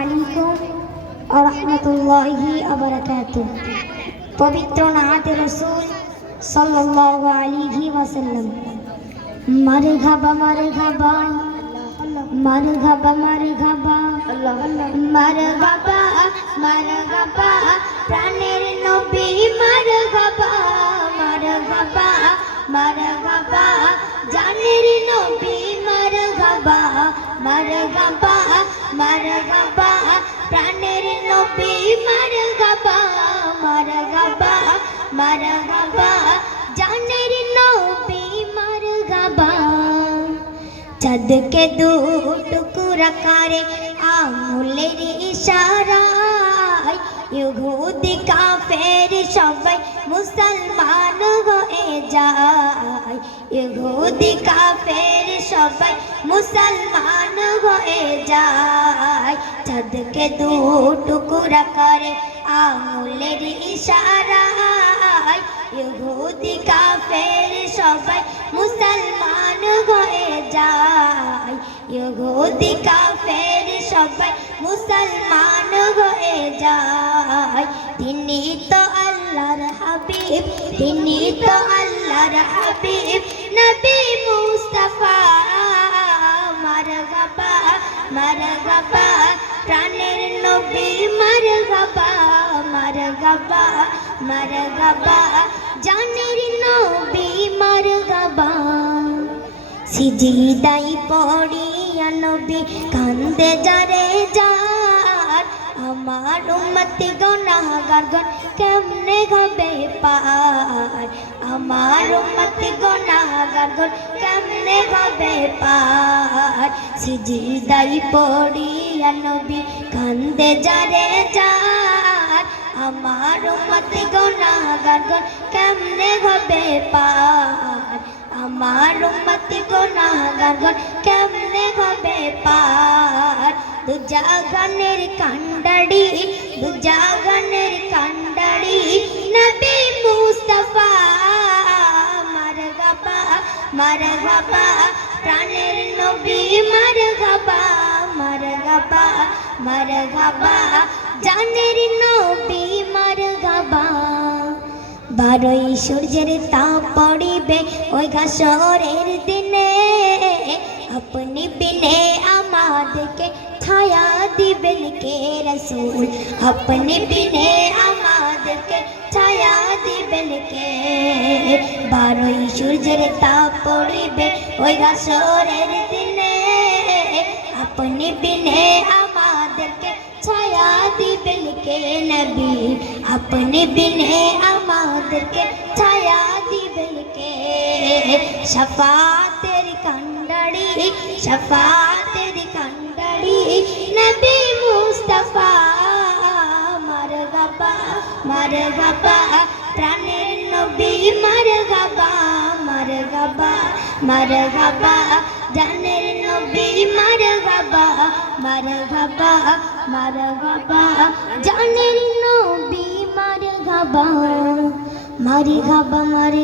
আলাইকুম ওয়া রাহমাতুল্লাহি ওয়া বারাকাতুহু। পবিত্র নাতে রাসূল সাল্লাল্লাহু আলাইহি ওয়াসাল্লাম। মারহাবা মারহাবা মারহাবা মারহাবা মারহাবা মারহাবা প্রাণের নবী মারহাবা মারহাবা মারহাবা জানের নবী মারহাবা মারহাবা মারহাবা প্রাণের নবী মারহাবা মারহাবা মারহাবা জানের নবী মারহাবা। চাঁদকে দু টুকরা করে আঙুলের ইশারায় ইহুদি কাফের সবাই মুসলমান হয়ে যায়। ইহুদি কাফের সবাই মুসলমান হয়ে যায়। চাঁদকে দু টুকরা করে আঙুলের ইশারায় ইহুদি কাফের সবাই মুসলমান হয়ে যায়। ইহুদি কাফের সবাই মুসলমান হয়ে যায়। তিনি তো আল্লাহর হাবিব, তিনি তো আল্লাহর হাবিব নবী মুস্তাফা। মারহাবা মারহাবা প্রাণের নবী মারহাবা মারহাবা মারহাবা জানের নবী মারহাবা। সিজদাই পড়িয়া নবী কান্দে যারে যার, আমার উম্মতি গুনাহগার গণ কেমনে হবে পার। আমার উম্মতি গুনাহগার গণ কেমনে হবে পার। সিজদাই পড়িয়া নবী কান্দে যারে যার, আমার উম্মতি গুনাহগার গণ কেমনে হবে পার। আমার উম্মতি গুনাহগার গণ কেমনে হবে পার। দু জাগানের কান্ডারি দু জাগানের কান্ডারি নবী মুস্তাফা। মারহাবা মারহাবা প্রাণের নবী মারহাবা মারহাবা মারহাবা জানের নবী মারহাবা। 12ই সূর্যের তাপ পড়িবে ওই হাসরের দিনে, আপনি বিনে আমাদেরকে ছায়া দিবেন কে রাসূল। আপনি বিনে আমাদেরকে ছায়া দিবেন কে। 12ই সূর্যের তাপ পড়িবে ওই হাসরের দিনে, আপনি বিনে আমাদেরকে ছায়া দিবেন কে নবী। আপনি বিনে আমাদেরকে ছায়া দিবেন কে। শাফাতের কান্ডারি শাফাতের কান্ডারি নবী মুস্তাফা। মারহাবা মারহাবা প্রাণের নবী মারহাবা মারহাবা মারহাবা জানের নবী মারহাবা মারহাবা মারহাবা জানের নবী মারহাবা মারহাবা মার